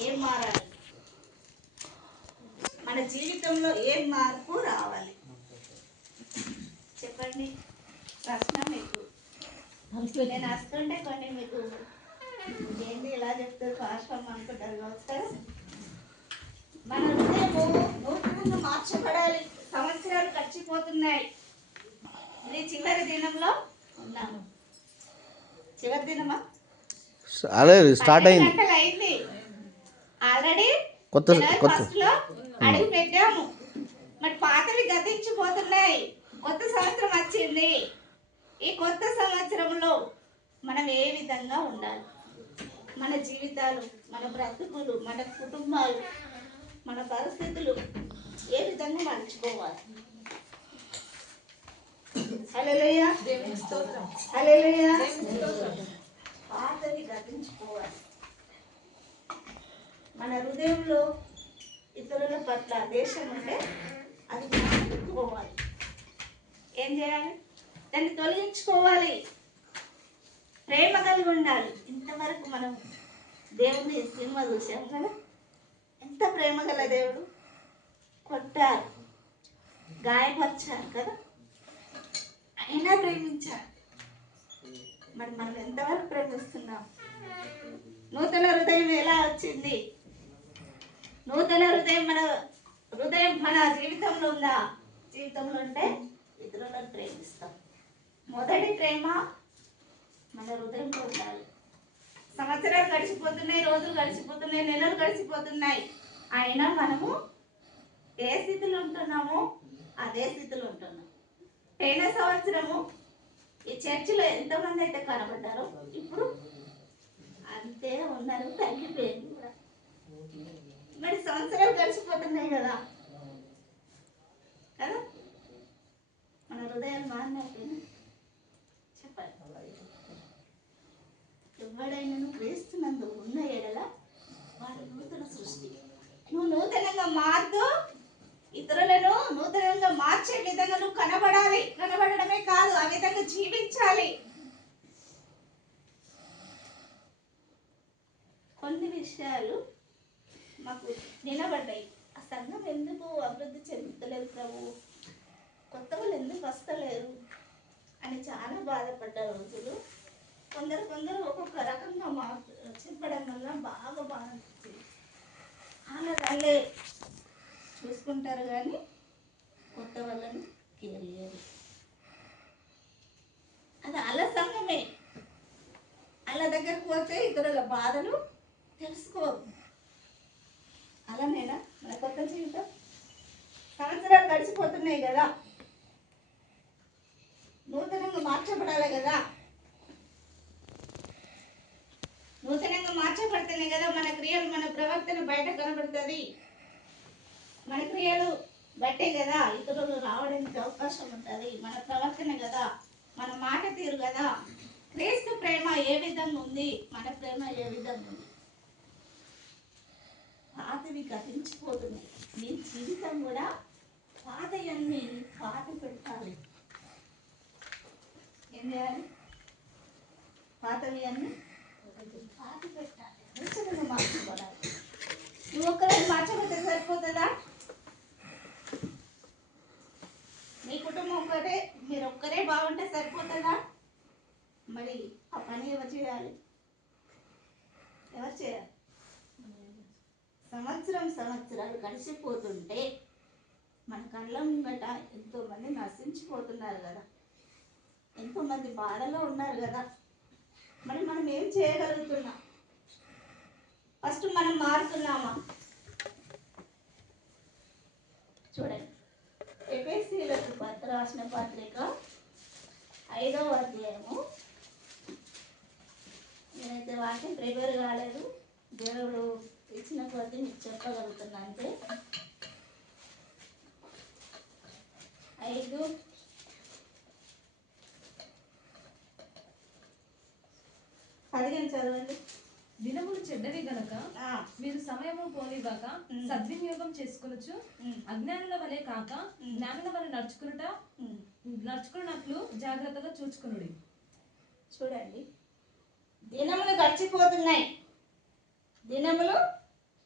ఏం మారాలి? మన జీవితంలో ఏం మార్పు రావాలి? చెప్పండి. ప్రశ్న మీకు నేను వస్తుంటే కొన్ని మీకు ఏంటి ఇలా చెప్తారు పాశ్వం అనుకుంటారు కావచ్చు కదా. మన హృదయము నూతనంగా మార్చబడాలి. సంవత్సరాలు గడిచిపోతున్నాయి. ఇది చివరి దినంలో ఉన్నాము. చివరి దినమా? స్టార్ట్ అయింది. అయింది ఆల్రెడీ. కొత్త ఫస్ట్ లో అడుగు పెట్టాము. మరి పాతవి గతించిపోతున్నాయి. కొత్త సంవత్సరం వచ్చింది. ఈ కొత్త సంవత్సరంలో మనం ఏ విధంగా ఉండాలి? మన జీవితాలు, మన బ్రతుకులు, మన కుటుంబాలు, మన పరిస్థితులు ఏ విధంగా మర్చిపోవాలి? హల్లెలూయా, హల్లెలూయా. పాతవి గతించుకోవాలి. మన హృదయంలో ఇతరుల పట్ల దేశం ఉంటే అది మార్చుకోవాలి. ఏం చేయాలి? దాన్ని తొలగించుకోవాలి. ప్రేమ కలిగి ఉండాలి. ఇంతవరకు మనం దేవుని సినిమా చూసాం కదా. ఎంత ప్రేమ గల దేవుడు. కొట్టారు, గాయపరిచారు కదా, అయినా ప్రేమించారు. మరి మనం ఎంతవరకు ప్రేమిస్తున్నాం? నూతన హృదయం ఎలా వచ్చింది? నూతన హృదయం మన జీవితంలో ఉందా? జీవితంలో ఉంటే ఇతరులను ప్రేమిస్తాం. మొదటి ప్రేమ మన హృదయంలో ఉండాలి. సంవత్సరాలు గడిచిపోతున్నాయి, రోజులు గడిచిపోతున్నాయి, నెలలు గడిచిపోతున్నాయి. అయినా మనము ఏ స్థితిలో ఉంటున్నామో అదే స్థితిలో ఉంటున్నాం. పోయిన సంవత్సరము ఈ చర్చిలో ఎంతమంది అయితే కనబడ్డారో ఇప్పుడు అంతే ఉన్నారు. తగ్గిపోయింది కూడా. మరి సంవత్సరాలు గడిచిపోతున్నాయి కదా కదా. మన హృదయాలు మారినట్టు చెప్పాలి. ఎవడైనా క్రీస్తునందు ఉన్న ఎడల వాడు నూతన సృష్టి. నువ్వు నూతనంగా మారుతూ ఇతరులను నూతనంగా మార్చే విధంగా నువ్వు కనబడాలి. కనబడడమే కాదు, ఆ విధంగా జీవించాలి. కొన్ని విషయాలు మాకు నిలబడ్డాయి. ఆ సంఘం ఎందుకు అభివృద్ధి చెందుతలేదు ప్రభు, కొత్త వాళ్ళు ఎందుకు వస్తలేరు అని చాలా బాధపడ్డ రోజులు. కొందరు ఒక్కొక్క రకంగా చెప్పడం వల్ల బాగా అనిపించింది. వాళ్ళే చూసుకుంటారు కానీ కొత్త వాళ్ళని కేర్ చేయరు. అది వాళ్ళ సంఘమే. వాళ్ళ దగ్గరకు పోతే ఇతరుల బాధలు తెలుసుకోరు. అలానేనా మన కొత్త జీవితం? సంవత్సరాలు గడిచిపోతున్నాయి కదా, నూతనంగా మార్చబడాలి కదా. నూతనంగా మార్చబడితేనే కదా మన క్రియలు, మన ప్రవర్తన బయట కనబడుతుంది. మన క్రియలు బట్టే కదా ఇతరులు రావడానికి అవకాశం ఉంటుంది. మన ప్రవర్తన కదా, మన మాట తీరు కదా. క్రీస్తు ప్రేమ ఏ విధంగా ఉంది, మన ప్రేమ ఏ విధంగా ఉంది? పాతవి గతించిపోతున్నాయి. నీ జీవితం కూడా పాతయన్ని పాతి పెట్టాలి. ఏం చేయాలి? పాతవి అన్ని పాతి పెట్టాలి. నూతనంగా మార్చబడాలి. నువ్వు ఒక్కరోజు మార్చబడితే సరిపోతుందా? మీ కుటుంబం ఒక్కటే, మీరు ఒక్కరే బాగుంటే సరిపోతుందా? మరి ఆ పని ఎవరు చేయాలి? ఎవరు చేయాలి? సంవత్సరాలు గడిచిపోతుంటే మన కళ్ళ ముంగట ఎంతోమంది నశించిపోతున్నారు కదా, ఎంతోమంది బాధలో ఉన్నారు కదా. మరి మనం ఏం చేయగలుగుతున్నాం? ఫస్ట్ మనం మారుతున్నామా? చూడండి, ఎఫెసీయులకు రాసిన పత్రిక 5వ అధ్యాయము. నేనైతే వాక్యం ప్రిపేర్ కాలేదు, దేవుడు ఇచ్చిన కొద్ది మీకు చెప్పగలుగుతున్నా అంతే. 5:15 చదవండి. దినములు చెడ్డవి గనక మీరు సమయము పోనివ్వక సద్వినియోగం చేసుకొనొచ్చు. అజ్ఞానుల వలె కాక జ్ఞానుల వలె నడుచుకున్నట్లు జాగ్రత్తగా చూచుకొనుడి. చూడండి, దినములు గడిచిపోతున్నాయి. దినములు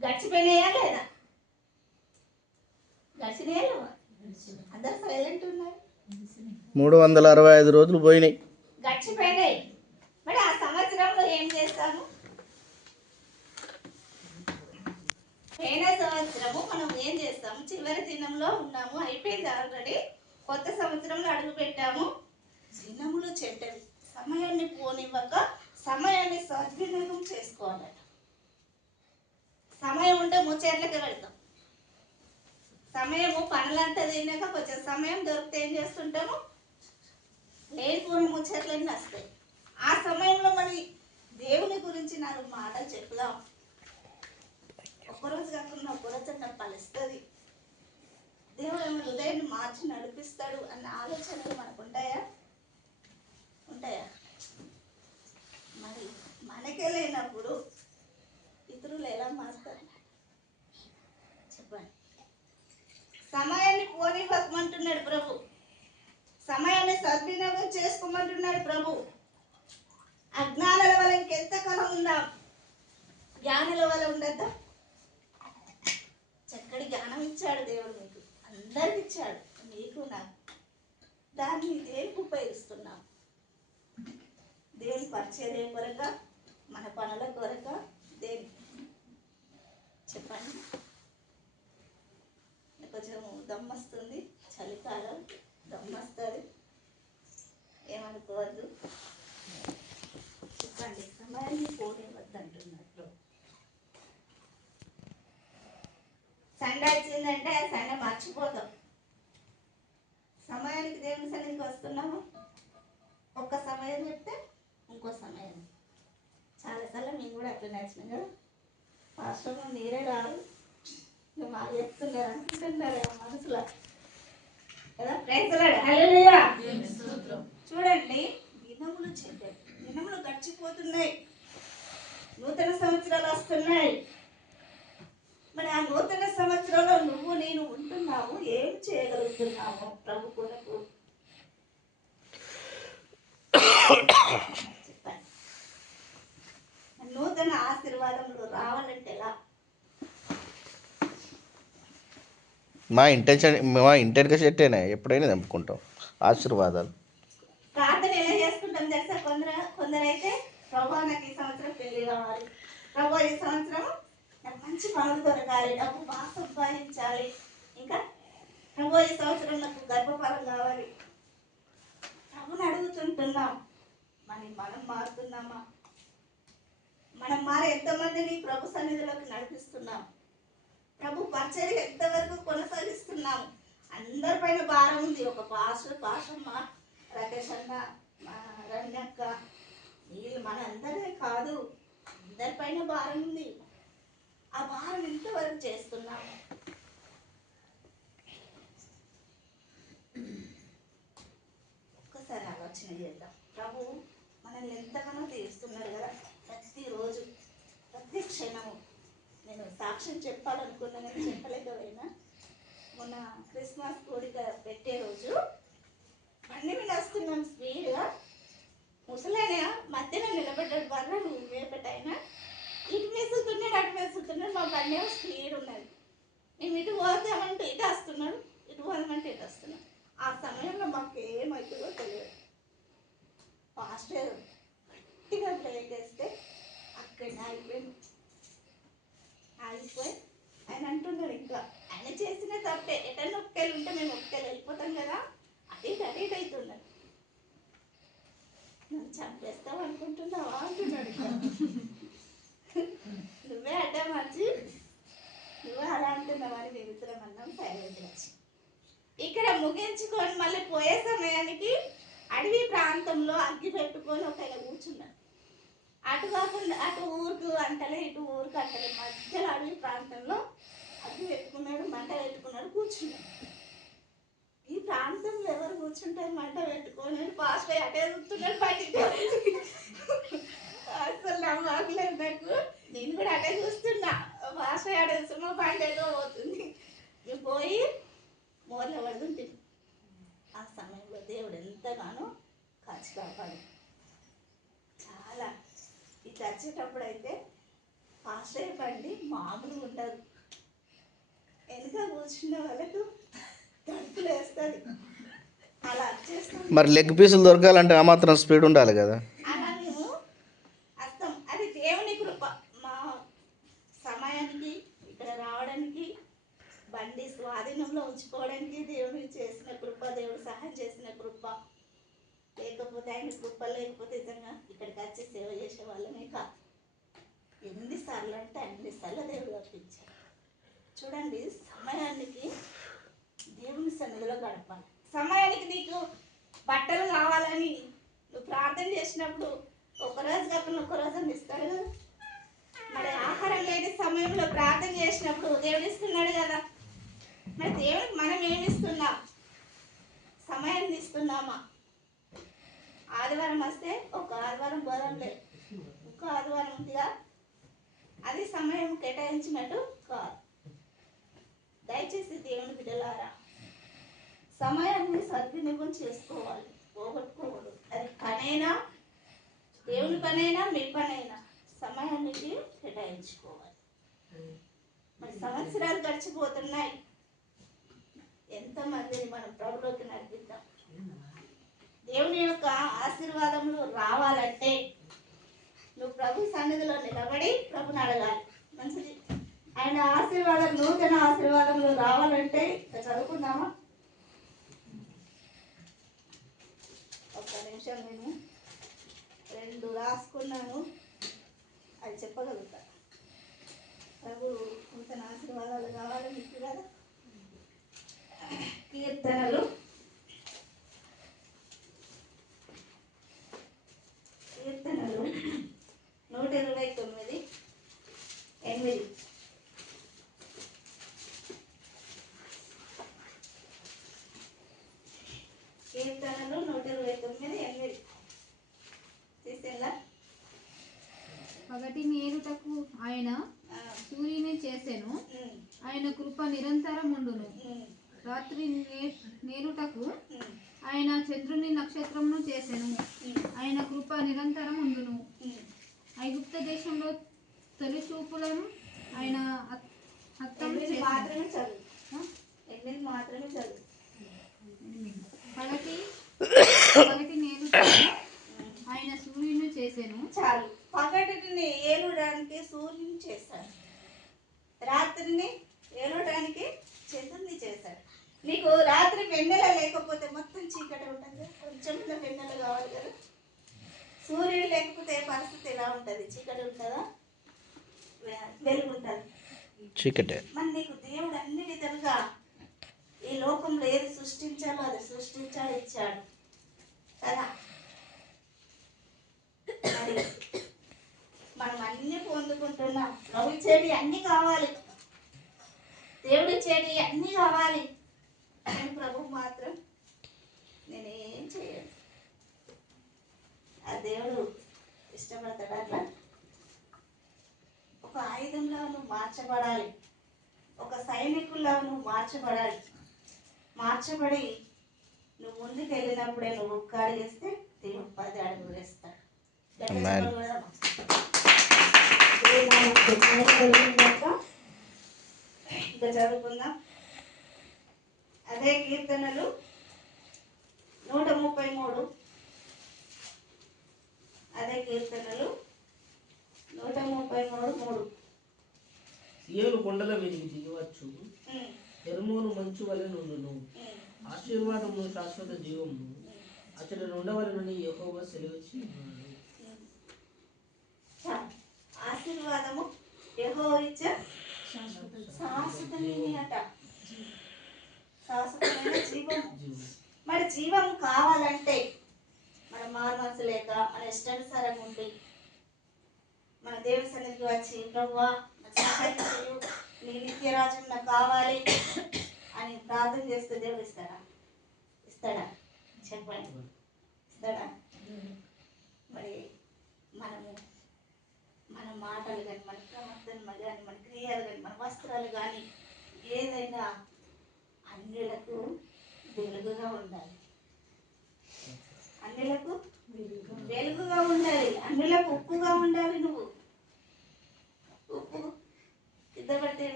గడిచిపోయినాయా లేదా? గడిచినాయా లేవా? అందరు సైలెంట్ ఉన్నారు. 365 రోజులు పోయినాయి. గడిచిపోయినాయి. మరి ఆ సంవత్సరంలో ఏం చేస్తాము? పోయిన సంవత్సరము మనం ఏం చేస్తాము? చివరి దినంలో ఉన్నాము, అయిపోయింది ఆల్రెడీ. కొత్త సంవత్సరంలో అడుగు పెట్టాము. దినములు చెడ్డవి, సమయాన్ని పోనివ్వక సమయాన్ని సద్వినియోగం చేసుకోవాలట. సమయం ఉంటే ముచ్చట్లకే వెళ్తాం. సమయము పనులంతా తిన్నాక కొంచెం సమయం దొరికితే ఏం చేస్తుంటాము? లేనిపోని ముచ్చట్లన్నీ వస్తాయి. ఆ సమయంలో మరి దేవుని గురించి 4 మాటలు చెప్దాం. ఒక్కరోజు కాకుండా ఒక్కరోజు నాకు ఫలిస్తుంది, దేవుడు మన హృదయాన్ని మార్చి నడిపిస్తాడు అన్న ఆలోచనలు మనకు ఉంటాయా? ఉంటాయా? మరి మనకే లేనప్పుడు ఇతరులు ఎలా మారుతారు చెప్పండి? సమయాన్ని పోనివ్వమంటున్నాడు ప్రభు, సమయాన్ని సద్వినియోగం చేసుకోమంటున్నాడు ప్రభు. అజ్ఞానుల వల్ల ఇంకెంతకాలం ఉందాం? జ్ఞానుల వల్ల ఉండద్దా? చక్కటి జ్ఞానం ఇచ్చాడు దేవుడు, మీకు అందరికి ఇచ్చాడు, మీకు నాకు. దాన్ని దేనికి ఉపయోగిస్తున్నాం? దేవుని పరిచర్య కొరక, మన పనుల కొరక, దేనికి చెప్పండి? కొంచెం దమ్మొస్తుంది, చలికాలం దమ్మొస్తుంది, ఏమనుకోవద్దు. చెప్పండి, సమయాన్ని పోనివ్వద్దు అంటున్నట్లు. సండే వచ్చిందంటే ఆ సండే మర్చిపోతాం. సమయానికి దేవుని సన్నిధికి వస్తున్నాము, ఒక్క సమయం చెప్తే ఇంకో సమయం. చాలాసార్లు మేము కూడా అట్లా నచ్చినాం కదా, పాస్టర్ మీరే రాదు, నువ్వు మాకు చెప్తున్నారు అనుకుంటున్నారు మనసులో కదా. హల్లెలూయా. చూడండి, దినములు చెడ్డవి, దినములు గడిచిపోతున్నాయి, నూతన సంవత్సరాలు వస్తున్నాయి. మరి ఆ నూతన సంవత్సరంలో నువ్వు నేను ఉంటున్నావు, ఏం చేయగలుగుతున్నావు ప్రభు కొరకు? చెప్పండి. నూతన ఆశీర్వాదములు రావాలంటే ఎలా? మా ఇంటెనక చెట్టేనా ఎప్పుడైనా తెంపుకుంటాం ఆశీర్వాదాలు. ప్రార్థన ఎలా చేసుకుంటాం తెలుసా? కొందరైతే ప్రభు నాకు ఈ సంవత్సరం పెళ్లి కావాలి, ప్రభు ఈ సంవత్సరం నాకు మంచి పనులు దొరకాలి, డబ్బు బాగా సంపాదించాలి, ఇంకా ప్రభు ఈ సంవత్సరం నాకు గర్భఫలం కావాలి. ప్రభుని అడుగుతుంటున్నాం. మరి మనం మారుతున్నామా? మనం మారి ఎంతమందిని ప్రభు సన్నిధిలోకి నడిపిస్తున్నాం? ప్రభు పరిచర్య ఎంతవరకు కొనసాగిస్తున్నాము? అందరిపైన భారం ఉంది. ఒక పాషమ్మ, రాకేష్ అన్న, రమ్యక్క, వీళ్ళు మన అందరినీ కాదు, అందరిపైన భారం ఉంది. ఆ భారం ఎంతవరకు చేస్తున్నాము? ఒక్కసారి ఆలోచన చేద్దాం. ప్రభు మనల్ని ఎంతగానో తీరుస్తున్నారు కదా, ప్రతిరోజు ప్రతి క్షణము. నేను సాక్ష్యం చెప్పాలనుకున్నా కానీ చెప్పలేకపోయినా, మొన్న క్రిస్మస్ కోడిక పెట్టే రోజు బండి మీద వస్తున్నాం స్పీడ్గా, ముసలైన మధ్యలో నిలబడ్డాడు. వల్ల నువ్వు వేపటైనా ఇటు వేసుతున్నాడు, అటు వేసుతున్నాడు, మా బండి స్పీడ్ ఉన్నది. మేము ఇటు పోదామంటే ఇటు వస్తున్నాడు, ఇటు పోదామంటే ఇటు వస్తున్నాడు. ఆ సమయంలో మాకు ఏమవుతుందో తెలియదు. పాస్టర్ గట్టిగా బ్రేక్ వేస్తే అక్కడ ఆగిపోయింది. ఆగిపోయి ఆయన అంటున్నాడు, ఇంకా ఆయన చేసిన తప్పే, ఎటన్నా ఒక్కలు ఉంటే మేము ఒక్కలు వెళ్ళిపోతాం కదా, అటు ఇటు అవుతున్నాడు. నన్ను చంపేస్తావు అనుకుంటున్నావా అంటున్నాడు. నువ్వే అడ్డా మంచి, నువ్వే అలా అంటున్నావు అని మేమిద్దరం అన్నాం సైలెంట్ వచ్చి. ఇక్కడ ముగించుకొని మళ్ళీ పోయే సమయానికి అడవి ప్రాంతంలో అగ్గి పెట్టుకొని ఒక కూర్చున్నాడు. అటు కాకుండా అటు ఊరుకు అంటలే, ఇటు ఊరుకు అంటలే, మధ్యలో అడవి ప్రాంతంలో అగ్గి పెట్టుకున్నాడు, మంట పెట్టుకున్నాడు, కూర్చున్నాడు. ఈ ప్రాంతంలో ఎవరు కూర్చుంటారు మంట పెట్టుకొని? పాస్ట్ అటే కూర్చున్నాడు, బయటికి అసలు నమ్మకలేదు నాకు. నేను కూడా అటే చూస్తున్నా, పాస్ట్ అటే చూస్తున్నా, బండి ఏదో పోతుంది. నేను పోయి మోర్ల పడుతుంది. ఆ సమయంలో దేవుడు ఎంతగానో కాచి కాపాడు. చాలా ఇట్లా వచ్చేటప్పుడు అయితే పాస్టర్ కాసేపు అండి మామూలు ఉండదు. వెనుక కూర్చున్న వాళ్ళకు తడుపులు వేస్తుంది. అలా చేస్తాం. మరి లెగ్ పీసులు దొరకాలంటే ఆ మాత్రం స్పీడ్ ఉండాలి కదా. అలా మేము అర్థం అది దేవుని కృప. మా సమయానికి ఇక్కడ రావడానికి, బండి స్వాధీనంలో ఉంచుకోవడానికి దేవుడు చేసిన కృప, దేవుడు సహాయం చేసిన కృప. లేకపోతే ఆయన కృప లేకపోతే నిజంగా ఇక్కడికి వచ్చి సేవ చేసే వాళ్ళమే కాదు. ఎన్నిసార్లు అంటే అన్నిసార్లు దేవుడు తప్పించాడు. చూడండి, సమయానికి దేవుని సన్నిధిలో గడపాలి. సమయానికి నీకు బట్టలు కావాలని నువ్వు ప్రార్థన చేసినప్పుడు ఒకరోజు కాకుండా ఒక్కరోజు అని ఇస్తాడు కదా. మరి ఆహారం లేని సమయంలో ప్రార్థన చేసినప్పుడు దేవుడు ఇస్తున్నాడు కదా. మరి దేవుడికి మనం ఏమి ఇస్తున్నాం? సమయాన్ని ఇస్తున్నామా? ఆదివారం వస్తే ఒక ఆదివారం పోదాం లేదు, ఇంకో ఆదివారం ఉందిగా, అది సమయం కేటాయించినట్టు కాదు. దయచేసి దేవుని బిడ్డలారా, సమయాన్ని సద్వినియోగం చేసుకోవాలి, పోగొట్టుకోకూడదు. అది పనైనా, దేవుని పనైనా, మీ పనైనా సమయానికి కేటాయించుకోవాలి. మరి సంవత్సరాలు గడిచిపోతున్నాయి. ఎంతమందిని మనం ప్రభులోకి నడిపిద్దాం. దేవుని యొక్క ఆశీర్వాదములు రావాలంటే నువ్వు ప్రభు సన్నిధిలో నిలబడి ప్రభుని అడగాలి. మంచిది. ఆయన ఆశీర్వాదం, నూతన ఆశీర్వాదములు రావాలంటే చదువుకుందామా? ఒక్క నిమిషం, నేను 2 రాసుకున్నాను, అది చెప్పగలుగుతా. ప్రభు నూతన ఆశీర్వాదాలు కావాలి మీకు కదా. కీర్తనలు 129:8. కీర్తనలు 129:8 తీసేలా. పగటి మేలుటకు ఆయన సూర్యుని చేసెను, ఆయన కృప నిరంతరం ఉండును. రాత్రి నేలుటకు ఆయన చంద్రుని నక్షత్రమును చేసెను, ఆయన కృప నిరంతరం ఉండును. ఐగుప్త దేశంలో తొలి చూపులను ఆయన హతం మాత్రమే చదువు. 8 మాత్రమే చదువు. పగటి నేలుటకు ఆయన సూర్యుని చేసెను. చాలు. పగటిని ఏలడానికి సూర్యుని చేశాడు, రాత్రిని ఏలడానికి చంద్రుని చేశాడు. నీకు రాత్రి వెన్నెల లేకపోతే మొత్తం చీకటి ఉంటుంది. కొంచెం వెన్నెల కావాలి కదా. సూర్యుడు లేకపోతే పరిస్థితి ఎలా ఉంటుంది? చీకటి ఉంటుందా, వెలుగు ఉంటుంది? చీకటే. మరి నీకు దేవుడు అన్ని విధాలుగా ఈ లోకంలో ఏది సృష్టించాలో అది సృష్టించాడు, ఇచ్చాడు కదా. మరి మనం అన్ని పొందుకుంటున్నాం. ప్రభు ఇచ్చేది అన్ని కావాలి, దేవుడు ఇచ్చేది అన్ని కావాలి. కానీ ప్రభు మాత్రం నేనేం చేయను. ఆ దేవుడు ఇష్టపడతాడు అట్లా. ఒక ఆయుధంలో నువ్వు మార్చబడాలి, ఒక సైనికుల్లో నువ్వు మార్చబడాలి. మార్చబడి నువ్వు ముందుకు వెళ్ళినప్పుడే నువ్వు ఒక్క అడుగు వేస్తే దేవుడు 10 అడుగులు వేస్తాడు. ఇంకా చదువుకుందాం. అదే కీర్తనలు 133. అదే కీర్తనలు 133:3. సియోను కొండల మీదకి దిగవచ్చు, ఎరుమూను మంచు వలె నుండును. ఆశీర్వాదము శాశ్వత జీవము అతడు నుండవలనని యెహోవా సెలవిచ్చి ఉన్నాడు. ఆశీర్వాదము యెహోవా ఇచ్చే శాశ్వతమైనట, శాశ్వతమైన జీవం. మరి జీవం కావాలంటే మన మారుమనసు లేక మన ఇష్టానుసారంగా ఉండి మన దేవుని సన్నిధికి వచ్చి ప్రభువా నీ నిత్య రాజ్యం నాకు కావాలి అని ప్రార్థన చేస్తే దేవుడు ఇస్తాడా? ఇస్తాడా? చెప్పండి, ఇస్తాడా? మరి మనము మన మాటలు కానీ, మన ప్రవర్తన కానీ, మన క్రియలు కానీ, మన వస్త్రాలు కానీ ఏదైనా అన్యులకు వెలుగుగా ఉండాలి. అన్యులకు వెలుగుగా ఉండాలి. అన్యులకు ఉప్పుగా ఉండాలి. నువ్వు ఉప్పు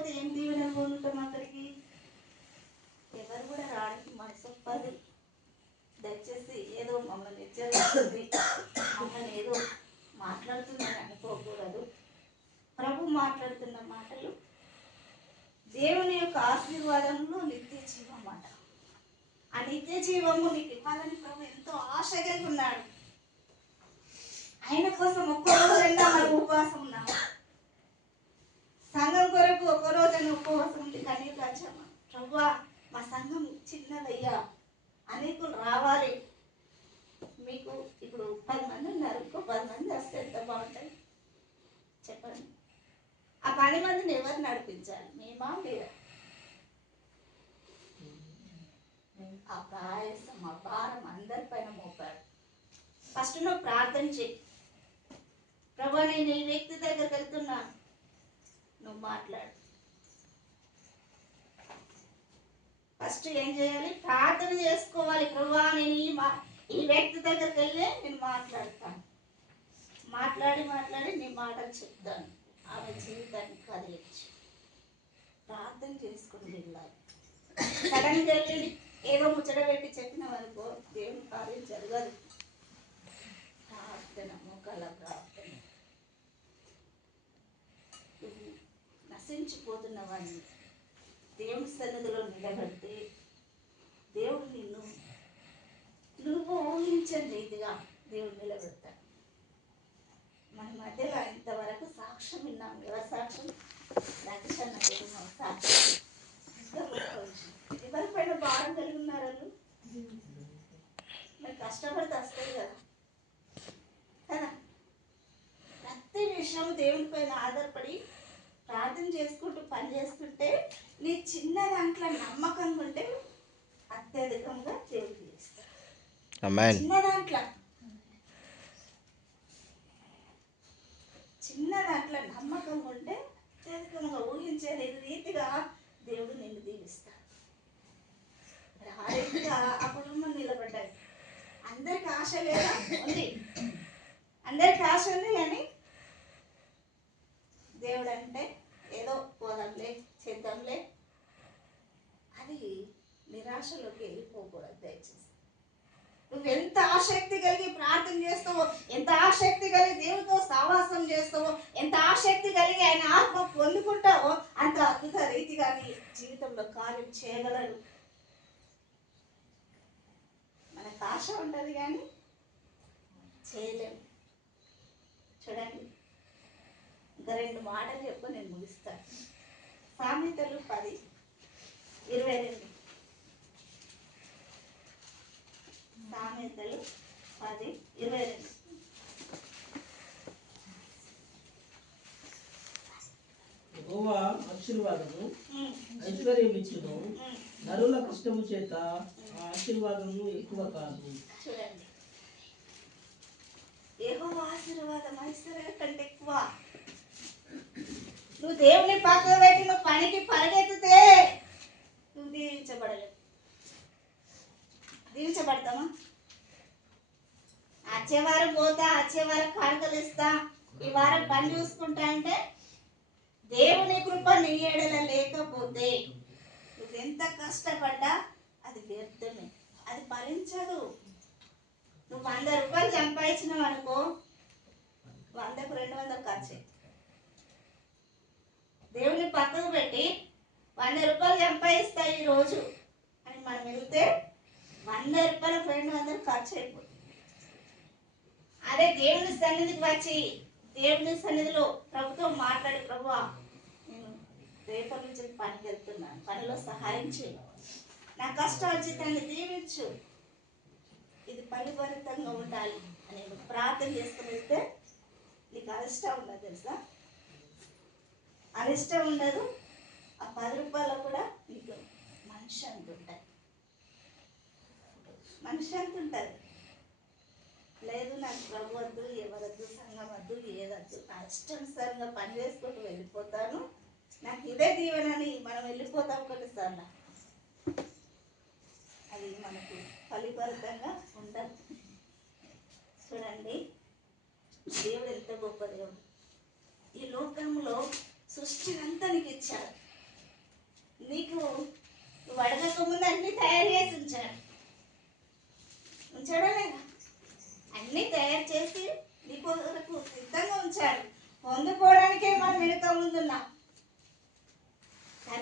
పోతే ఏం దీవెనలు పొందుతాం అక్కడికి? ఎవరు కూడా రావడానికి మనసు ఒప్పదు. దయచేసి ఏదో మమ్మల్ని హెచ్చరిస్తుంది, మమ్మల్ని ఏదో మాట్లాడుతుందని అనుకోకూడదు. ప్రభు మాట్లాడుతున్న మాటలు దేవుని యొక్క ఆశీర్వాదంలో నిత్య జీవం అన్నమాట. ఆ నిత్య జీవము నీకు ఇవ్వాలని ప్రభు ఎంతో ఆశ కలిగి ఉన్నాడు. ఆయన కోసం ఒక్క రోజైనా మనం ఉపవాసం ఉన్నాము. సంఘం కొరకు ఒక్క రోజైనా ఉపవాసం ఉండి కన్నీరు కాచామా? ప్రభువా, మా సంఘం చిన్నదయ్యా, అనేకులు రావాలి. మీకు ఇప్పుడు 10 మంది ఉన్నారు, ఇంకో 10 మంది వస్తే ఎంత బాగుంటుంది చెప్పండి. ఆ 10 మందిని ఎవరు నడిపించాలి? మేమా లేదా? ఆ ప్రయాసం, ఆ భారం అందరిపైన మోపాడు. ఫస్ట్ నువ్వు ప్రార్థన చేయి. ప్రభా, నేను ఈ వ్యక్తి దగ్గరికి వెళ్తున్నాను, నువ్వు మాట్లాడు. ఫస్ట్ ఏం చేయాలి? ప్రార్థన చేసుకోవాలి. ప్రభా, నేను ఈ వ్యక్తి దగ్గరికి వెళ్ళి నేను మాట్లాడతాను. మాట్లాడి నీ మాటలు చెప్తాను. ఆమె జీవితాన్ని కదిలించు. ప్రార్థన చేసుకుని వెళ్ళాలి. సడన్గా వెళ్ళి ఏదో ముచ్చట పెట్టి చెప్పినాం అనుకో, దేవుని కార్యం జరగదు. ప్రార్థన, మొక్కల ప్రార్థన. నువ్వు నశించిపోతున్న వాడిని దేవుని సన్నిధిలో నిలబడితే దేవుడు నువ్వు ఊహించని రీతిగా దేవుడు నిలబెడతాడు. మన మధ్యలో ఇంతవరకు సాక్ష్యం విన్నాం. ఎవరి సాక్ష్యం? రక్షణ సాక్ష్యం. ఎవరిపైన భారం కలిగి ఉన్నారు వాళ్ళు? మరి కష్టపడితే వస్తాయి కదా కదా. ప్రతి విషయం దేవుని పైన ఆధారపడి ప్రార్థన చేసుకుంటూ పని చేసుకుంటే, నీ చిన్న దాంట్లో నమ్మకంగా ఉంటే అత్యధికంగా దేవుడికి చేస్తాడు. చిన్న దాంట్లో నమ్మకంగా ఉంటే అత్యధికంగా ఊహించే రీతిగా దేవుడు నిన్ను దీవిస్తాడు. ఆ రీతిగా ఆ కుటుంబం నిలబడ్డాయి. అందరికి ఆశ లేదా? ఉంది. అందరికి ఆశ ఉంది, కానీ దేవుడు అంటే ఏదో పోదాంలే, చేద్దాంలే, అది నిరాశలోకి వెళ్ళిపోకూడదు. దయచేసి నువ్వు ఎంత ఆసక్తి కలిగి ప్రార్థన చేస్తావో, ఎంత ఆసక్తి కలిగి దేవుడితో సహవాసం చేస్తావో, ఎంత ఆసక్తి కలిగి ఆయన ఆత్మ పొందుకుంటావో, అంత అద్భుత రీతిగా నీ జీవితంలో కార్యం చేయగలడు. మనకు ఆశ ఉంటుంది కానీ చేయలేము. చూడండి, ఇంకా 2 మాటలు చెప్పు, నేను ముగిస్తాను. సామెతలు 10:22. సామెతలు 10:22. యెహోవా ఆశీర్వాదము ఐశ్వర్యం ఇచ్చును, నరుల కష్టము చేత ఆ ఆశీర్వాదము ఎక్కువ కాదు. చూడండి, యెహోవా ఆశీర్వాదం ఐశ్వర్యం కంటే ఎక్కువ. నువ్వు దేవుని పక్కన పెట్టి నువ్వు పనికి పరిగెత్తితే నువ్వు దీవించబడలేవు. దీవించబడతామా? వచ్చే వారం పోతా, వచ్చే వారం కానుకలు ఇస్తా, ఈ వారం పని చూసుకుంటా అంటే దేవుని కృప నీ ఎడల లేకపోతే నువ్వు ఎంత కష్టపడ్డా అది వ్యర్థమే, అది ఫలించదు. నువ్వు 100 రూపాయలు సంపాదించినావు అనుకో, 100కు 200 ఖర్చు. దేవుని పక్కకు పెట్టి 100 రూపాయలు సంపాదిస్తా ఈ రోజు అని మనం వెళ్తే 100 రూపాయలకు 200 ఖర్చు అయిపోతుంది. అదే దేవుని సన్నిధికి వచ్చి దేవుని సన్నిధిలో ప్రభుతో మాట్లాడి, ప్రభువా, నేను రేపటి నుంచి పనికి వెళ్తున్నాను, పనిలో సహాయం చేయి, నా కష్టార్జితాన్ని దీవించు, ఇది ఫలిభరితంగా ఉండాలి అని ప్రార్థన చేసుకుని వెళ్తే నీకు అరిష్టం ఉండదు. తెలుసా? అరిష్టం ఉండదు. ఆ 10 రూపాయలు కూడా నీకు మనశ్శాంతి ఉంటుంది. మనశ్శాంతి ఉంటుంది. లేదు, నాకు ప్రభు వద్దు, ఎవరద్దు, సంఘం వద్దు, ఏదద్దు, నా ఇష్టానుసారంగా పని చేసుకుంటూ వెళ్ళిపోతాను, నాకు ఇదే దీవెనని మనం వెళ్ళిపోతాం కొన్నిసార్లు. అది మనకు ఫలిభరితంగా ఉండదు. చూడండి, దేవుడు ఎంత గొప్ప దేవుడు. ఈ లోకంలో సృష్టిని అంతా నీకు ఇచ్చాడు.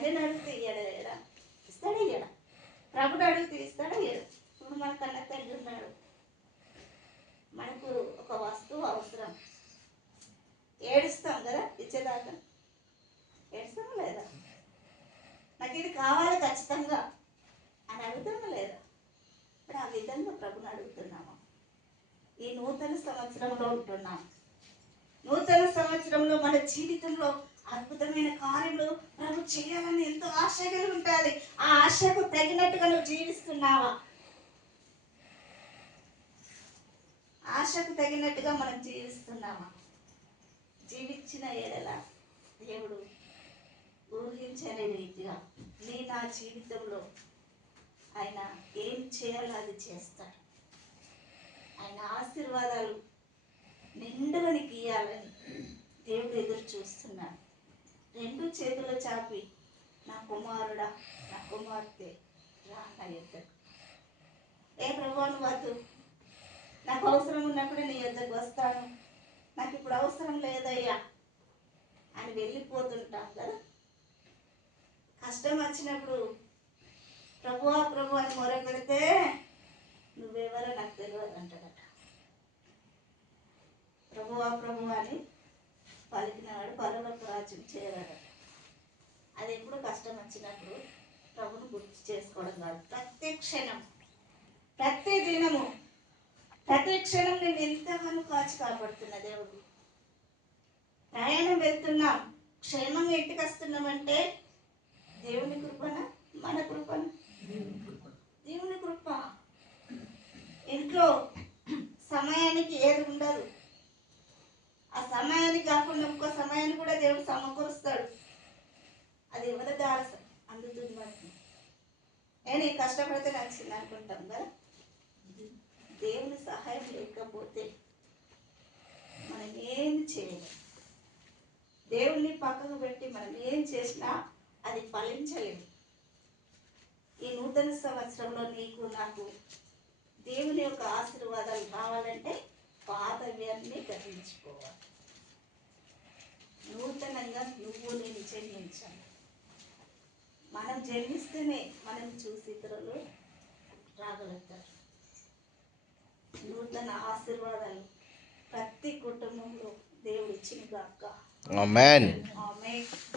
తండ్రిని అడిగితే ఇయ్యడా? ఇస్తాడా ఇయ్యడా? ప్రభుని అడిగితే ఇస్తాడా ఇయ్యడా? ఇప్పుడు మన కన్న తండ్రి ఉన్నాడు, మనకు ఒక వస్తువు అవసరం, ఏడుస్తాం కదా ఇచ్చేదాకా, ఏడుస్తామా లేదా? నాకు ఇది కావాలి ఖచ్చితంగా అని అడుగుతామా లేదా? ఇప్పుడు ఆ విధంగా ప్రభుని అడుగుతున్నాము. ఈ నూతన సంవత్సరంలో ఉంటున్నాం. నూతన సంవత్సరంలో మన జీవితంలో అద్భుతమైన కార్యములు ప్రభు చేయాలని ఎంతో ఆశ కలిగి ఉంటుంది. ఆ ఆశకు తగినట్టుగా నువ్వు జీవిస్తున్నావా? ఆశకు తగినట్టుగా మనం జీవిస్తున్నామా? జీవించిన ఏడల దేవుడు ఊహించని రీతిగా నా జీవితంలో ఆయన ఏం చేయాలో అది చేస్తాడు. ఆయన ఆశీర్వాదాలు నిండుగా నీకు ఇయ్యాలని దేవుడు ఎదురు చూస్తున్నాడు. రెండు చేతులు చాపి, నా కుమారుడా, నా కుమార్తె రా నా యొద్దకు. ఏ ప్రభు నువ్వు వద్దు, నాకు అవసరం ఉన్నప్పుడు నీ యొద్దకు వస్తాను, నాకు ఇప్పుడు అవసరం లేదయ్యా అని వెళ్ళిపోతుంటాం కదా. కష్టం వచ్చినప్పుడు ప్రభువా ప్రభు అని మొర పెడితే నువ్వెవరో నాకు తెలియదు అంటాడట. ప్రభువా ప్రభు అని పలికినవాడు పరలోక రాజ్యం చేరాడట. అది ఎప్పుడు కష్టం వచ్చినప్పుడు ప్రభుని గుర్తు చేసుకోవడం కాదు, ప్రతి క్షణం, ప్రతి దినము, ప్రతి క్షణం నేను ఎంతగానో కాచి కాపాడుతున్న దేవుడు. ప్రయాణం వెళ్తున్నాం, క్షేమంగా ఇంటికి వస్తున్నామంటే దేవుని కృపన, మన కృపన? దేవుని కృప. ఇంట్లో సమయానికి ఏది ఉండదు, ఆ సమయానికి కాకుండా ఇంకో సమయాన్ని కూడా దేవుడు సమకూరుస్తాడు. అది ఎవరి ద్వారా అందుతుంది మనకి. నేను కష్టపడితే నచ్చింది అనుకుంటాం కదా. దేవుని సహాయం లేకపోతే మనం ఏం చేయలేం. దేవుణ్ణి పక్కకు పెట్టి మనం ఏం చేసినా అది ఫలించలేదు. ఈ నూతన సంవత్సరంలో నీకు నాకు దేవుని యొక్క ఆశీర్వాదాలు కావాలంటే పాతవ్యాన్ని గ్రహించుకోవాలి. నూతనంగా నువ్వు నేను జన్మించాలి. మనం జన్మిస్తేనే మనం చూసి ఇతరులు రాగలుగుతారు. నూతన ఆశీర్వాదాలు ప్రతి కుటుంబంలో దేవుడు ఇచ్చిన గాక. ఆమేన్. ఆమేన్.